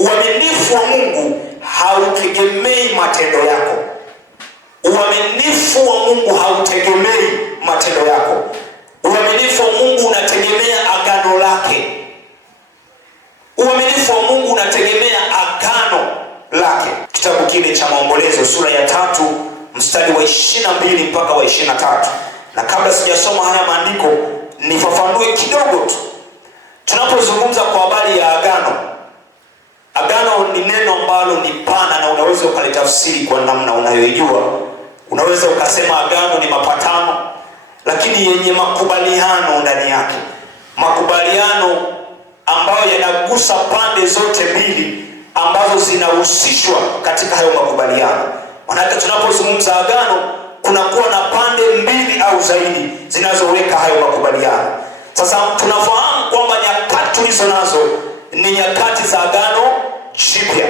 Uaminifu wa Mungu hautegemei matendo yako. Uaminifu wa Mungu hautegemei matendo yako. Uaminifu wa Mungu unategemea agano lake. Uaminifu wa Mungu unategemea agano lake. Kitabu kile cha Maombolezo sura ya 3 mstari wa 22 mpaka wa 23. Na kabla sijasoma haya maandiko, nifafanue kidogo tu. Tunapozungumza kwa habari ya agano, agano ni neno ambalo ni pana na unaweza ukalitafsiri kwa namna unayojua. Unaweza ukasema agano ni mapatano, lakini yenye makubaliano ndani yake. Makubaliano ambayo yanagusa pande zote mbili ambazo zinahusishwa katika hayo makubaliano. Maana tunapozungumza agano, kunakuwa na pande mbili au zaidi zinazoweka hayo makubaliano. Sasa tunafahamu kwamba nyakati tulizo nazo ni nyakati za agano jipya.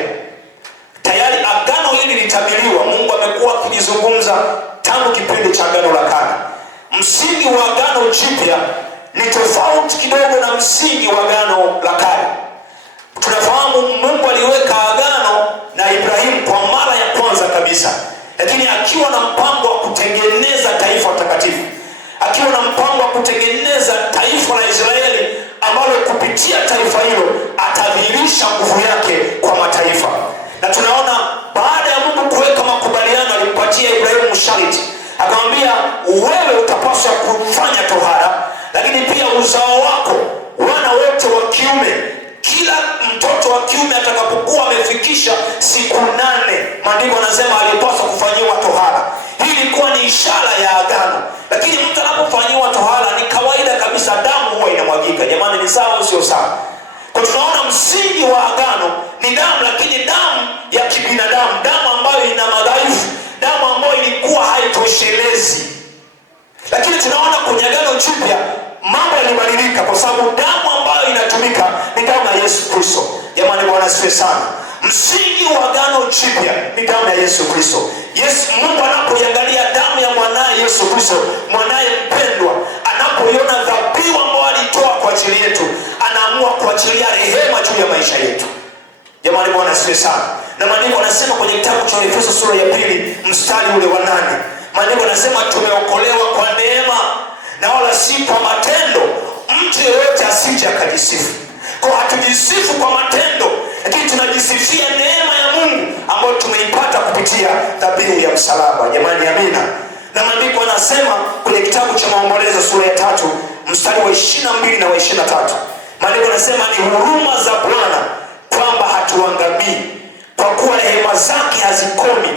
Tayari agano hili litabiriwa. Mungu amekuwa akizungumza tangu kipindi cha agano la kale. Msingi wa agano jipya ni tofauti kidogo na msingi wa agano la kale. Tunafahamu Mungu aliweka agano na Ibrahimu kwa mara ya kwanza kabisa, lakini akiwa na mpango wa kutengeneza taifa takatifu, akiwa na mpango wa kutengeneza taifa la Israeli ambalo kupitia taifa hilo atadhihirisha nguvu yake kwa mataifa. Na tunaona baada ya Mungu kuweka makubaliano, alimpatia Ibrahimu sharti, akamwambia wewe utapaswa kufanya tohara, lakini pia uzao wako, wana wote wa kiume, kila mtoto wa kiume atakapokuwa amefikisha siku 8, maandiko yanasema alipaswa kufanyiwa tohara. Hii ilikuwa ni ishara ya agano. Lakini mtu anapofanyiwa tohara, ni kawaida kabisa damu huwa inamwagika. Jamani, ni sawa au sio sawa? Kwa tunaona msingi wa agano ni damu, lakini damu ya kibinadamu, damu ambayo ina madhaifu, damu ambayo ilikuwa haitoshelezi. Lakini tunaona kwenye agano jipya mambo yalibadilika, kwa sababu damu ambayo inatumika ni damu ya Yesu Kristo. Jamani, Bwana asifiwe sana. Msingi wa agano jipya ni damu ya Yesu Kristo. Mungu anapoiangalia damu ya mwanae Yesu Kristo, mwanae mpendwa, anapoiona dhabihu ambayo alitoa kwa ajili yetu, anaamua kuachilia rehema juu ya maisha yetu. Jamani, Bwana asifiwe sana. Na maandiko yanasema kwenye kitabu cha Efeso sura ya 2 mstari ule wa 8, maandiko yanasema tumeokolewa kwa neema na wala si kwa matendo, mtu yeyote asije akajisifu. Kwa hatujisifu kwa matendo, lakini tunajisifia neema ya Mungu ambayo tumeipata kupitia dhabihu ya msalaba. Jamani, amina. Na maandiko yanasema kwenye kitabu cha Maombolezo sura ya 3 mstari wa 22 na wa 23, maandiko yanasema ni huruma za Bwana kwamba hatuangamii, kwa kuwa rehema zake hazikomi,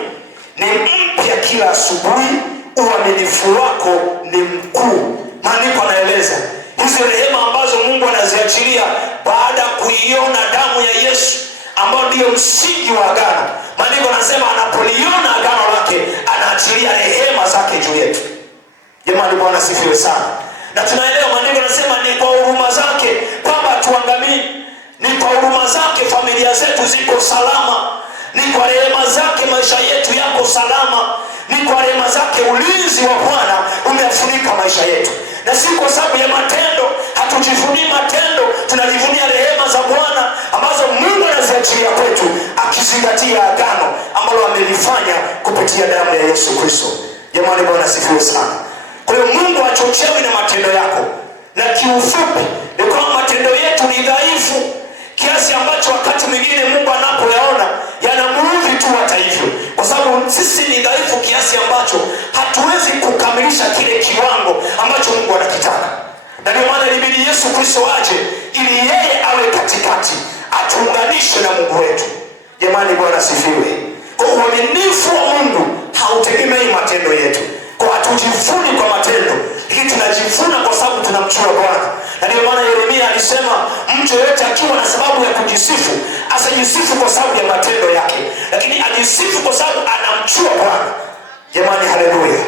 ni mpya kila asubuhi, uaminifu wako ni mkuu. Maandiko yanaeleza hizi rehema ambazo Mungu anaziachilia baada ya kuiona damu ya Yesu ambayo ndiyo msingi wa agano. Maandiko yanasema anapoliona agano lake anaachilia rehema zake juu yetu. Jamani, Bwana asifiwe sana. Na tunaelewa maandiko yanasema ni kwa huruma zake kwamba hatuangamii, ni kwa huruma zake familia zetu ziko salama, ni kwa rehema zake maisha yetu yako salama, ni kwa rehema zake ulinzi wa Bwana umefunika maisha yetu. Na si kwa sababu ya matendo, hatujivunii matendo, tunajivunia rehema za Bwana ambazo Mungu anaziachilia kwetu, akizingatia agano ambalo amelifanya kupitia damu ya Yesu Kristo. Jamani, Bwana asifiwe sana. Kwa hiyo Mungu hachochewi na matendo yako. Na kiufupi ni kwamba matendo yetu ni dhaifu kiasi ambacho wakati mwingine Mungu anapoyaona yanamrudhi tu hata hivyo, kwa sababu sisi ni dhaifu kiasi ambacho hatuwezi kukamilisha kile kiwango ambacho Mungu anakitaka. Na ndio maana ilibidi Yesu Kristo aje ili yeye awe katikati, atuunganishe na Mungu wetu. Jamani, Bwana asifiwe. Kwa uaminifu wa Mungu hautegemei matendo yetu. Kwa hatujivuni kwa matendo, lakini tunajivuna kwa sababu tunamjua Bwana. Na ndio maana Yeremia alisema mtu yeyote akiwa na sababu ya kujisifu, asijisifu kwa sababu ya matendo yake, lakini ajisifu kwa sababu anamjua Bwana. Jamani, haleluya.